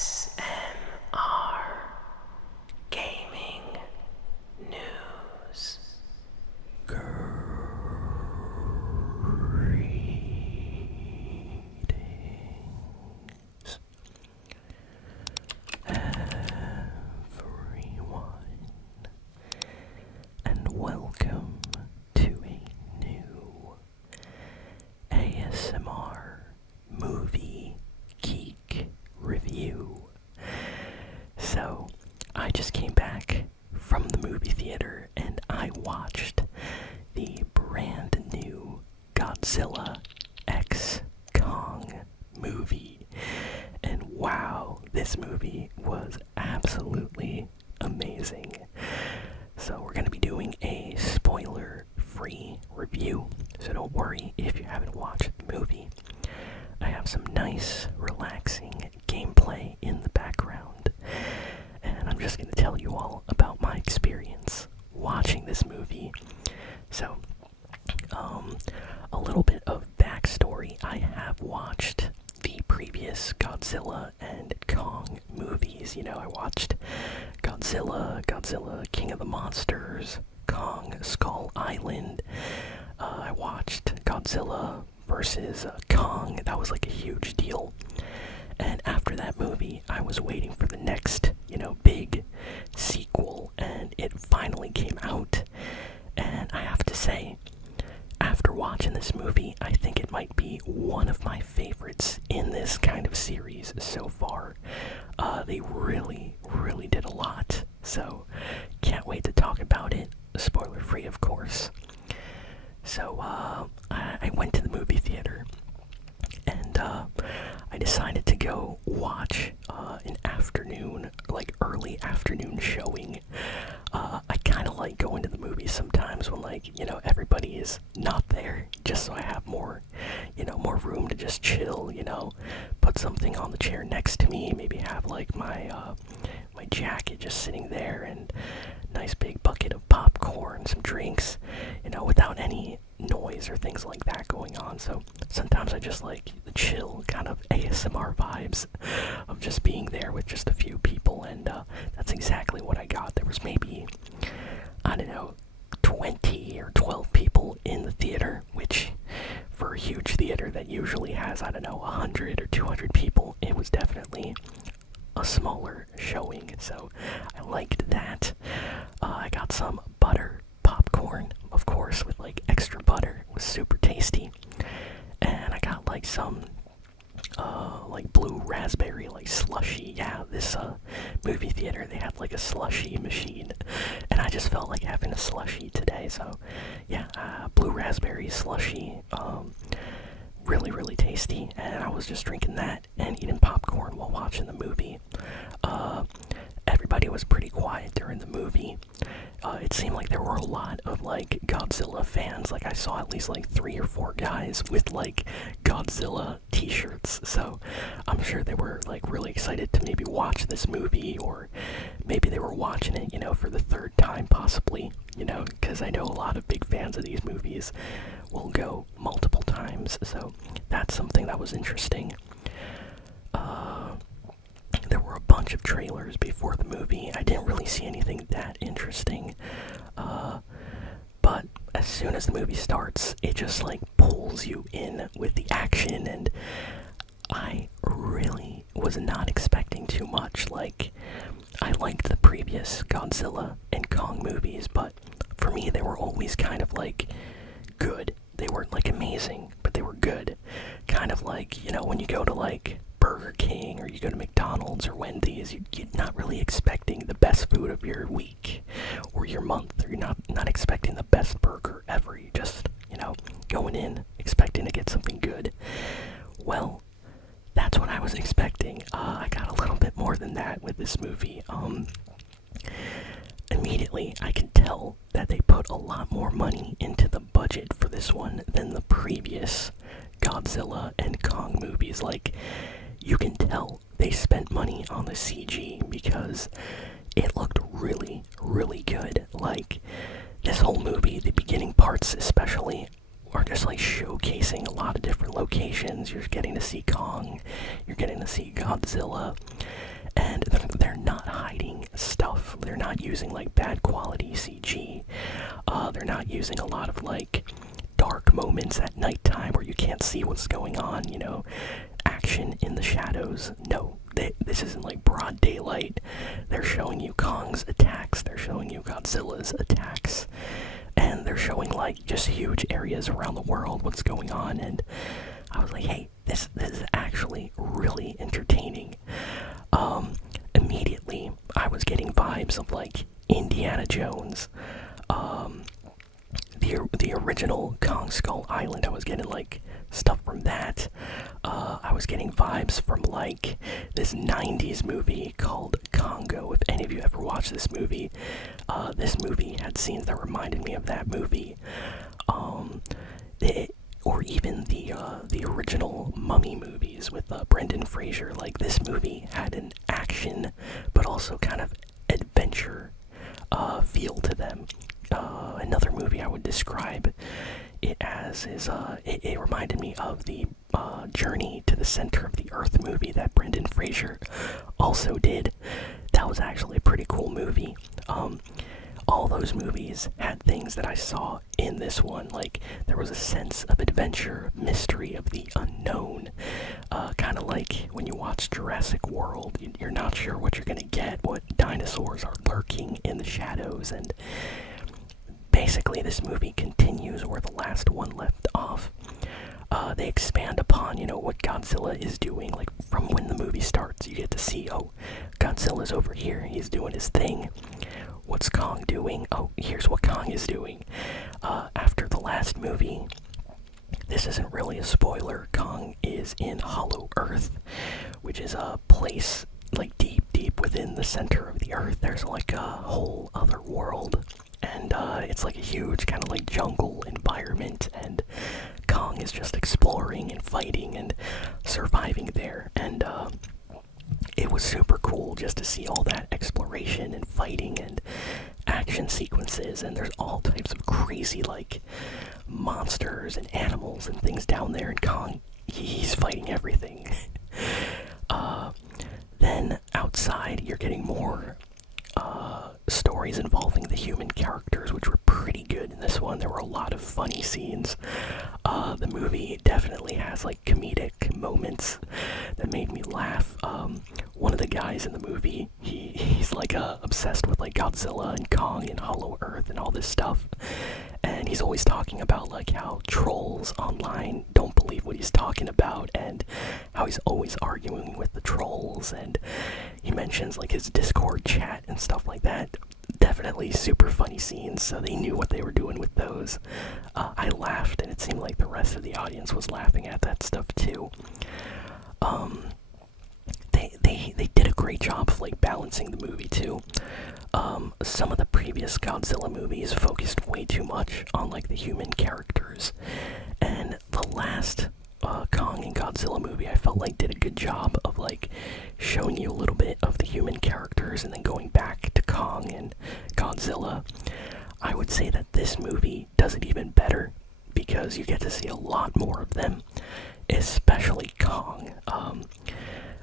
ASMR Gaming News. Greetings, everyone, and welcome to a new ASMR Movie Geek review. So, I just came back from the movie theater and I watched the brand new Godzilla x Kong movie. And wow, this movie was absolutely amazing. So we're going to be doing a spoiler-free review, so don't worry if you haven't watched the movie. I have some nice, relaxing gameplay in the background, and I'm just going to tell you all about my experience watching this movie. So, a little bit of backstory. I have watched the previous Godzilla and Kong movies. You know, I watched Godzilla, King of the Monsters, Kong, Skull Island. I watched Godzilla versus Kong. That was like a huge deal. And after that movie, I was waiting for the next, big sequel, and it finally came out. And I have to say, after watching this movie, I think it might be one of my favorites in this kind of series so far. They really, really did a lot. So, can't wait to talk about it. Spoiler free, of course. So, I went to the movie theater, and I decided to go watch an afternoon, like early afternoon showing. I kind of like going to the movies sometimes when, everybody is not there, just so I have more, more room to just chill, put something on the chair next to me, maybe have, my jacket just sitting there, and nice big bucket of popcorn, some drinks, without any noise or things like that going on. So sometimes I just like the chill kind of ASMR vibes of just being there with just a few people, and that's exactly what I got. There was maybe, 20 or 12 people in the theater, which for a huge theater that usually has, 100 or 200 people, it was definitely a smaller showing, so I liked that. I got some butter popcorn, of course, with extra butter. It was super tasty. And I got some blue raspberry slushy. Yeah, this movie theater, they had a slushy machine, and I just felt like having a slushy today. So yeah, blue raspberry slushy, really, really tasty. And I was just drinking that and eating popcorn while watching the movie. Everybody was pretty quiet during the movie. It seemed like there were a lot of Godzilla fans. I saw at least 3 or 4 guys with Godzilla t-shirts. So I'm sure they were really excited to maybe watch this movie, or maybe they were watching it, for the third time possibly, because I know a lot of big fans of these movies will go multiple times. So that's something that was interesting. There were a bunch of trailers before the movie. I didn't really see anything that interesting. But as soon as the movie starts, it just pulls you in with the action, and I really was not expecting too much. I liked the previous Godzilla and Kong movies, but for me they were always kind of good. They weren't amazing, but they were good. Kind of when you go to Burger King, or you go to McDonald's or Wendy's, you're not really expecting the best food of your week or your month, or you're not expecting the best burger ever. You just, going in expecting to get something good. Well, that's what I was expecting. I got a little bit more than that with this movie. Immediately, I can tell that they put a lot more money into the budget for this one than the previous Godzilla and Kong movies. You can tell they spent money on the CG because it looked really, really good. This whole movie, the beginning parts especially, are just showcasing a lot of different locations. You're getting to see Kong, you're getting to see Godzilla, and they're not hiding stuff. They're not using like bad quality CG. They're not using a lot of like dark moments at nighttime where you can't see what's going on, action in the shadows. No, this isn't like broad daylight. They're showing you Kong's attacks, they're showing you Godzilla's attacks, and they're showing like just huge areas around the world, what's going on. And I was like, hey, this is actually really entertaining. Immediately I was getting vibes of like Indiana Jones, the original Kong Skull Island. I was getting like stuff from that. I was getting vibes from like this 90s movie called Congo. If any of you ever watched this movie had scenes that reminded me of that movie. Or even the original Mummy movies with Brendan Fraser. Like, this movie had an action but also kind of adventure feel to them. Another movie I would describe it as is it reminded me of the Journey to the Center of the Earth movie that Brendan Fraser also did. That was actually a pretty cool movie. All those movies had things that I saw in this one. Like, there was a sense of adventure, mystery of the unknown. Kind of like when you watch Jurassic World, you're not sure what you're gonna get, what dinosaurs are lurking in the shadows. And basically this movie continues where the last one left off. They expand upon, what Godzilla is doing. Like, from when the movie starts, you get to see, oh, Godzilla's over here, he's doing his thing. What's Kong doing? Oh, here's what Kong is doing. After the last movie, this isn't really a spoiler, Kong is in Hollow Earth, which is a place like deep within the center of the earth. There's like a whole other world, and it's like a huge kind of like jungle environment, and Kong is just exploring and fighting and surviving there. And it was super cool just to see all that exploration and fighting and action sequences. And there's all types of crazy like monsters and animals and things down there, and Kong, he's fighting everything. Then outside you're getting more stories involving the human characters, which were pretty good in this one. There were a lot of funny scenes. The movie definitely has like comedic moments that made me laugh. One of the guys in the movie, he's like obsessed with like Godzilla and Kong and Hollow Earth and all this stuff, and he's always talking about like how trolls online don't believe what he's talking about, and how he's always arguing with the trolls. And he mentions like his Discord chat and stuff like that. Definitely super funny scenes, so they knew what they were doing with those. I laughed, and it seemed like the rest of the audience was laughing at that stuff too. They did a great job of like balancing the movie too. Some of the previous Godzilla movies focused way too much on like the human characters, and the last Kong and Godzilla movie I felt like did a good job of like showing you a little bit of the human characters and then going back to Kong and Godzilla. I would say that this movie does it even better because you get to see a lot more of them, especially Kong.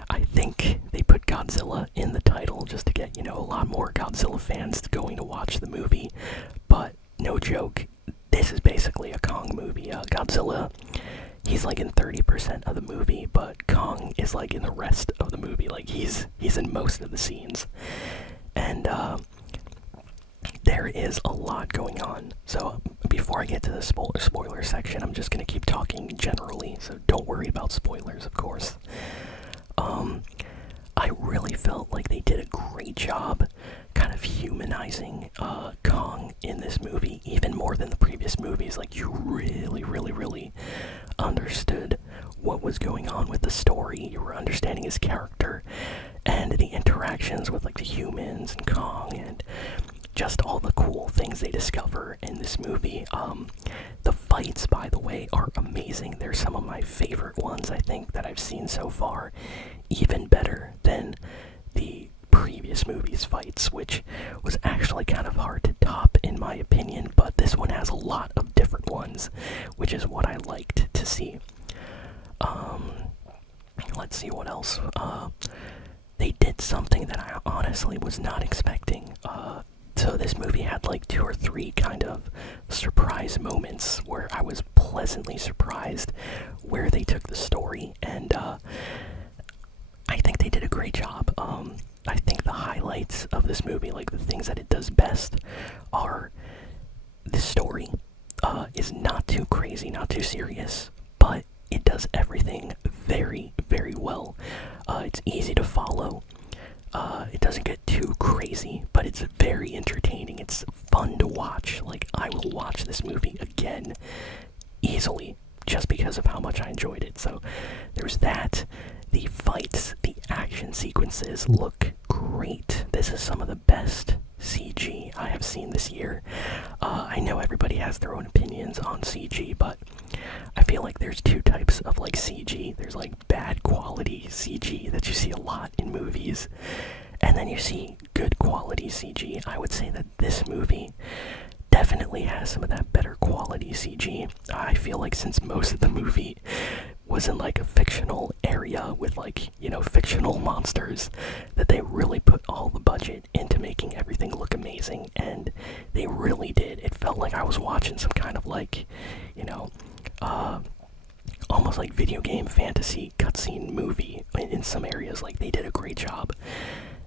I think they put Godzilla in the title just to get, a lot more Godzilla fans going to watch the movie, but no joke, this is basically a Kong movie. Godzilla, he's like in 30% of the movie, but Kong is like in the rest of the movie. Like, he's in most of the scenes, and there is a lot going on. So before I get to the spoiler section, I'm just gonna keep talking generally, so don't worry about spoilers, of course. I really felt like they did a great job kind of humanizing Kong in this movie, even more than the previous movies. Like, you really understood what was going on with the story. You were understanding his character and the interactions with like the humans and Kong, and just all the cool things they discover in this movie. The fights, by the way, are amazing. They're some of my favorite ones, I think, that I've seen so far. Even better than the previous movie's fights, which was actually kind of hard to top in my opinion, but this one has a lot of different ones, which is what I liked to see. Let's see what else. they did something that I honestly was not expecting. So this movie had like 2 or 3 kind of surprise moments where I was pleasantly surprised where they took the story, and I think they did a great job. I think the highlights of this movie, like the things that it does best, are the story. Is not too crazy, not too serious, but it does everything very, very well. It's easy to follow. It doesn't get too crazy, but it's very entertaining. It's fun to watch. Like, I will watch this movie again easily just because of how much I enjoyed it. So there's that. The fights, the action sequences look great. This is some of the best CG I have seen this year. I know everybody has their own opinions on CG, but I feel like there's 2 types of like CG. There's like bad quality CG that you see a lot in movies, and then you see good quality CG. I would say that this movie definitely has some of that better quality CG. I feel like since most of the movie was in like a fictional area with like, you know, fictional monsters, that they really put all the budget into making everything look amazing, and they really did. It felt like I was watching some kind of like, you know, almost like video game fantasy cutscene movie in some areas. Like, they did a great job,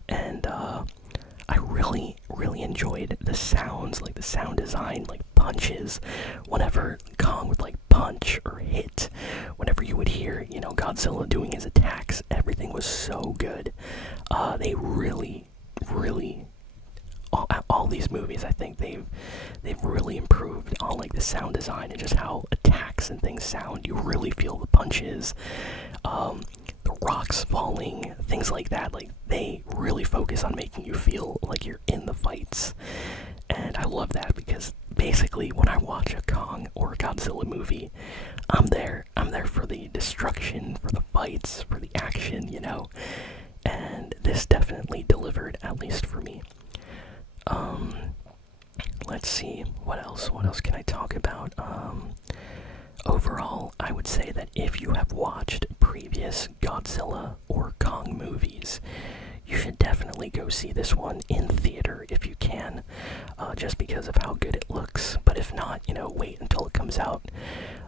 and I really, really enjoyed the sounds, like the sound design, like punches. Whenever Kong would like punch or hit, whenever you would hear, you know, Godzilla doing his attacks, everything was so good. They really, really, all these movies, I think they've really improved on like the sound design and just how attacks and things sound. You really feel the punches, the rocks falling, things like that. Like, they really focus on making you feel like you're in the fights, and I love that, because basically when I watch a Kong or a Godzilla movie, I'm there for the destruction, for the fights, for the action, you know, and this definitely delivered, at least for me. Let's see, what else can I talk about? Overall, I would say that if you have watched previous Godzilla or Kong movies, you should definitely go see this one in theater if you can, just because of how good it looks. But if not, you know, wait until it comes out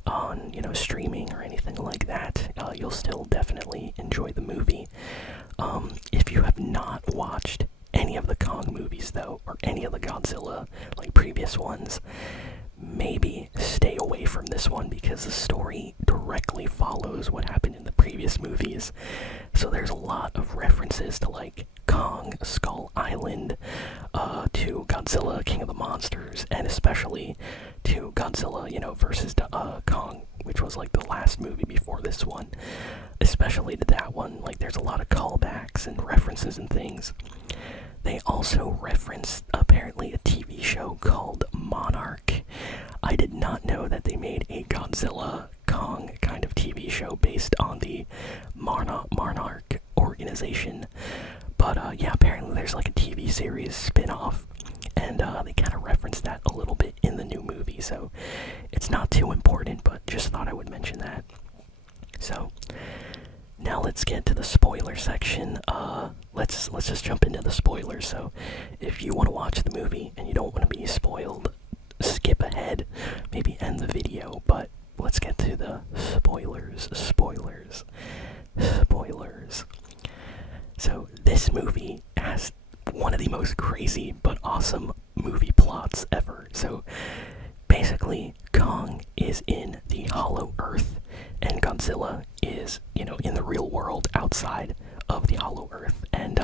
on, you know, streaming or anything like that. You'll still definitely enjoy the movie. If you have not watched any of the Kong movies, though, or any of the Godzilla, like previous ones, maybe stay away from this one, because the story directly follows what happened in the previous movies. So there's a lot of references to like Kong, Skull Island, to Godzilla, King of the Monsters, and especially to Godzilla, you know, versus Kong, which was like the last movie before this one. Especially to that one, like, there's a lot of callbacks and references and things. They also referenced, apparently, a TV show called Monarch. I did not know that they made a Godzilla Kong kind of TV show based on the Monarch organization. But yeah, apparently there's like a TV series spin-off, and they kind of referenced that a little bit in the new movie, so it's not too important, but just thought I would mention that. So now let's get to the spoiler section. Let's just jump into the spoilers. So if you want to watch the movie and you don't want to be spoiled, skip ahead, maybe end the video, but let's get to the spoilers. So this movie has one of the most crazy but awesome movie plots ever. So basically, Kong is in the Hollow Earth, and Godzilla is, you know, in the real world outside of the Hollow Earth. And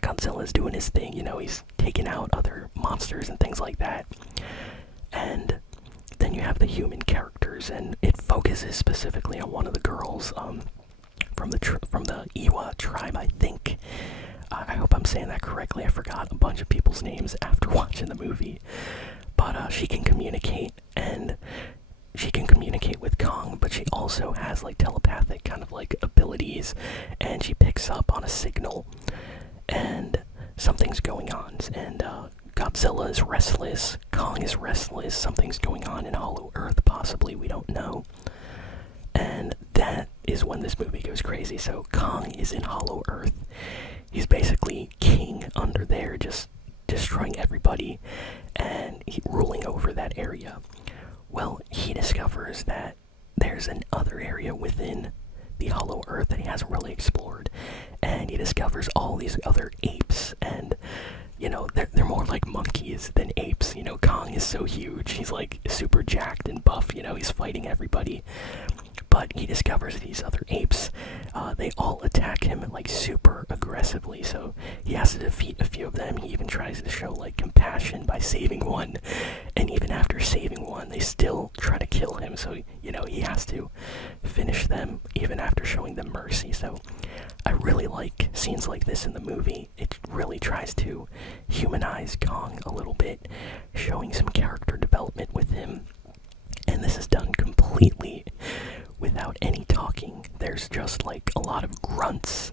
Godzilla's doing his thing, you know, he's taking out other monsters and things like that. And then you have the human characters, and it focuses specifically on one of the girls from the Iwa tribe, I think. I hope I'm saying that correctly. I forgot a bunch of people's names after watching the movie. But she can communicate, and she can communicate with Kong, but she also has like telepathic kind of like abilities, and she picks up on a signal, and something's going on, and Godzilla is restless, Kong is restless, something's going on in Hollow Earth, possibly, we don't know. And that is when this movie goes crazy. So Kong is in Hollow Earth. he's basically king under there, just destroying everybody and ruling over that area. Well, he discovers that there's another area within the Hollow Earth that he hasn't really explored, and he discovers all these other apes, and they're more like monkeys than apes. Kong is so huge, he's like super jacked and buff, he's fighting everybody. But he discovers these other apes. They all attack him like super aggressively, so he has to defeat a few of them. He even tries to show like compassion by saving one, and even after saving one, they still try to kill him. So he has to finish them even after showing them mercy. So I really like scenes like this in the movie. It really tries to humanize Kong a little bit, showing some character development with him. And this is done completely without any talking. There's just like a lot of grunts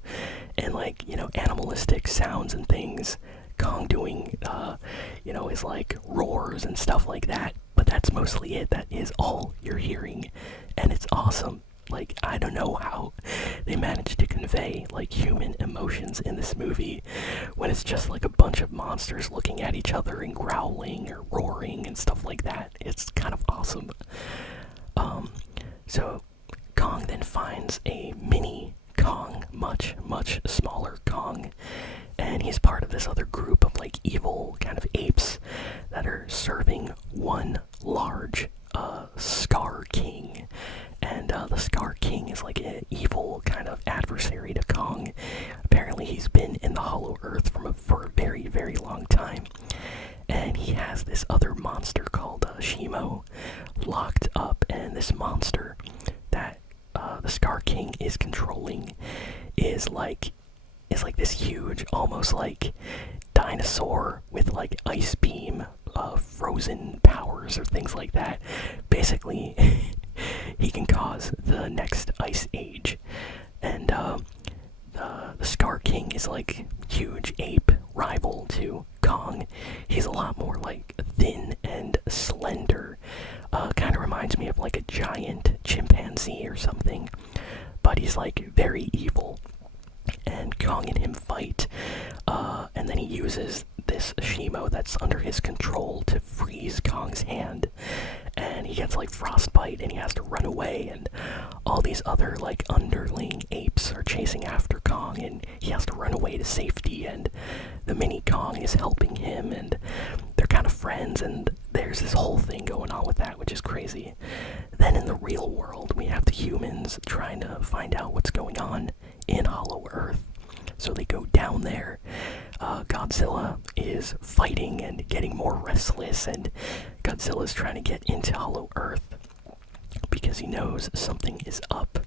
and like, animalistic sounds and things. Kong doing, his like roars and stuff like that. But that's mostly it. That is all you're hearing. And it's awesome. Like, I don't know how they managed to convey like human emotions in this movie when it's just like a bunch of monsters looking at each other and growling or roaring and stuff like that. It's kind of awesome. So Kong then finds a mini Kong, much smaller Kong, and he's part of this other group of like evil kind of apes that are serving one large Scar King. And the Scar King is like an evil kind of adversary to Kong. Apparently he's been in the Hollow Earth for a very, very long time. And he has this other monster called Shimo locked up. And this monster that the Scar King is controlling is like this huge, almost like dinosaur with like ice beam, frozen powers or things like that. Basically, he can cause the next ice age. And the Scar King is like huge ape rival to Kong. He's a lot more like thin and slender. Kind of reminds me of like a giant chimpanzee or something. But he's like very evil. And Kong and him fight, and then he uses this Shimo that's under his control to freeze Kong's hand, and he gets like frostbite and he has to run away, and all these other like underling apes are chasing after Kong and he has to run away to safety, and the mini Kong is helping him, and they're kind of friends, and there's this whole thing going on with that, which is crazy. Then in the real world, we have the humans trying to find out what's going on in Hollow Earth. So they go down there. Godzilla is fighting and getting more restless, and Godzilla's trying to get into Hollow Earth because he knows something is up.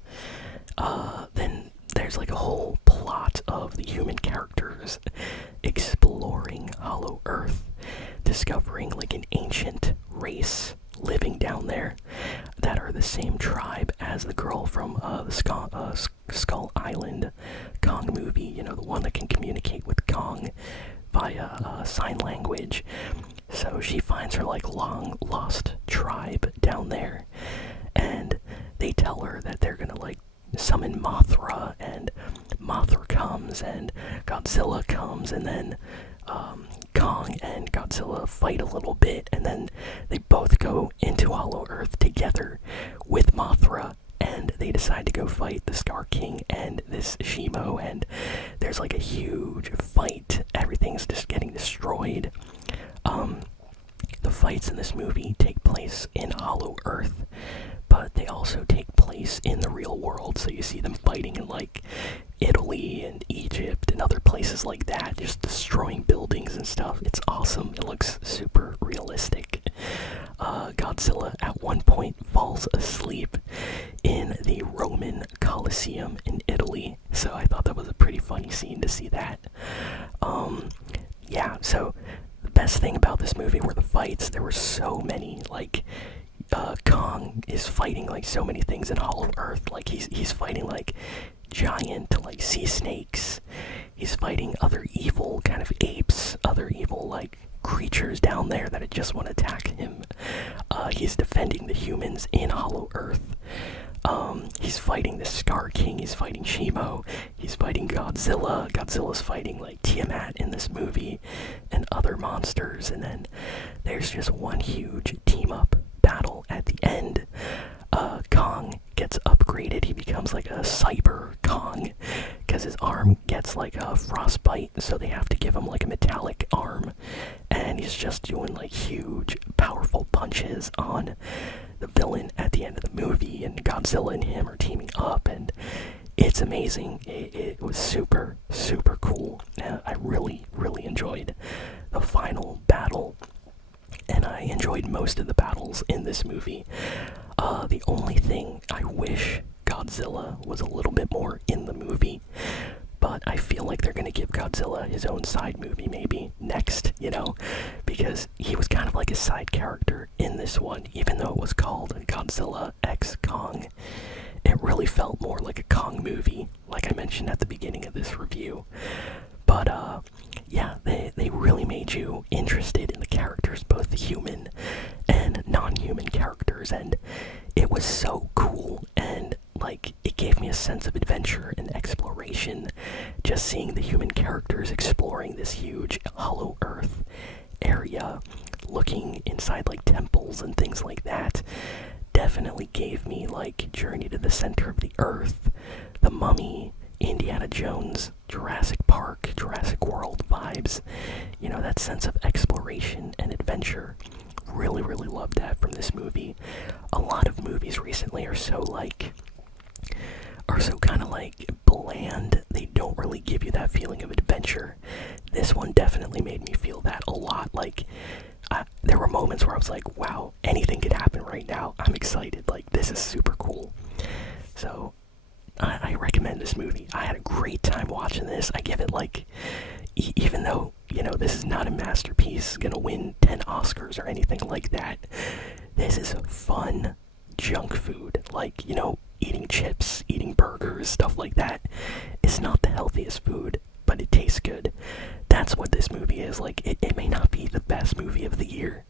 Then there's like a whole plot of the human characters exploring Hollow Earth, discovering like an ancient race living down there that are the same tribe as the girl from the Skull Island Kong movie, the one that can communicate with Kong via sign language. So she finds her like long lost tribe down there, and they tell her that they're gonna like summon Mothra, and Mothra comes and Godzilla comes, and then Kong and Godzilla fight a little bit, and then they both go into Hollow Earth together with Mothra, and they decide to go fight the Scar King and this Shimo, and there's like a huge fight. Everything's just getting destroyed. The fights in this movie take place in Hollow Earth, but they also take place in the real world, so you see them fighting in like Italy and Egypt and other places like that, just destroying buildings and stuff. It's awesome. It looks super realistic. Godzilla at one point falls asleep in the Roman Colosseum in Italy, so I thought that was a pretty funny scene to see that. Yeah, so the best thing about this movie were the fights. There were so many, like, Kong is fighting like so many things in Hollow Earth. Like he's fighting like giant like sea snakes. He's fighting other evil kind of apes, other evil like creatures down there that just want to attack him. He's defending the humans in Hollow Earth. He's fighting the Scar King, he's fighting Shimo, he's fighting fighting Godzilla. Godzilla's fighting like Tiamat in this movie and other monsters. And then there's just one huge team up battle at the end. Kong gets upgraded. He becomes like a cyber Kong because his arm gets like a frostbite, so they have to give him like a metallic arm, and he's just doing like huge powerful punches on the villain at the end of the movie, and Godzilla and him are teaming up, and it's amazing. It was super cool. I really enjoyed the final battle, and I enjoyed most of the battles in this movie. The only thing I wish Godzilla was a little bit more in the movie, but I feel like they're gonna give Godzilla his own side movie maybe next, because he was kind of like a side character in this one, even though it was called Godzilla X Kong. It really felt more like a Kong movie, like I mentioned at the beginning of this review. But yeah, they really made you interested in the characters, both the human and non-human characters, and it was so cool, and like it gave me a sense of adventure and exploration, just seeing the human characters exploring this huge hollow earth area, looking inside like temples and things like that. Definitely gave me like Journey to the Center of the Earth, The Mummy, Indiana Jones, Jurassic Park, Jurassic World vibes. That sense of exploration and adventure. Really loved that from this movie. A lot of movies recently are so kind of like bland. They don't really give you that feeling of adventure. This one definitely made me feel that a lot. Like, there were moments where I was like, wow, anything could happen right now. I'm excited. Like, this is super cool. So, I recommend this movie. I had a great time watching this. I give it like, even though, this is not a masterpiece, gonna win 10 Oscars or anything like that, this is fun junk food. Like, eating chips, eating burgers, stuff like that. It's not the healthiest food, but it tastes good. That's what this movie is. Like, it may not be the best movie of the year,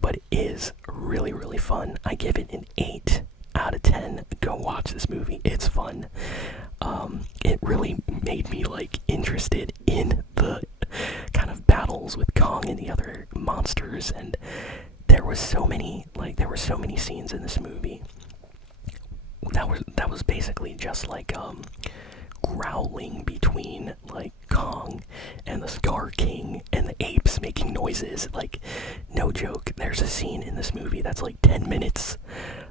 but it is really fun. I give it an 8 out of 10. Go watch this movie. It's fun. It really made me like interested in the kind of battles with Kong and the other monsters, and there were so many scenes in this movie that was basically just like growling between like Kong and the Scar King and the apes making noises. Like, no joke, there's a scene in this movie that's like 10 minutes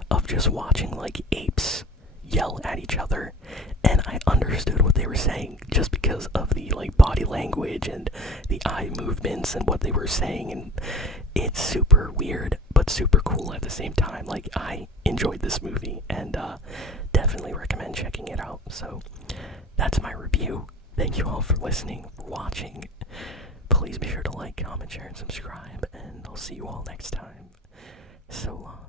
of just watching like apes yell at each other, and I understood what they were saying just because of the like body language and the eye movements and what they were saying, and it's super weird but super cool at the same time. Like, I enjoyed this movie, and definitely recommend checking it out. So that's my review. Thank you all for listening, for watching. Please be sure to like, comment, share, and subscribe, and I'll see you all next time. So long.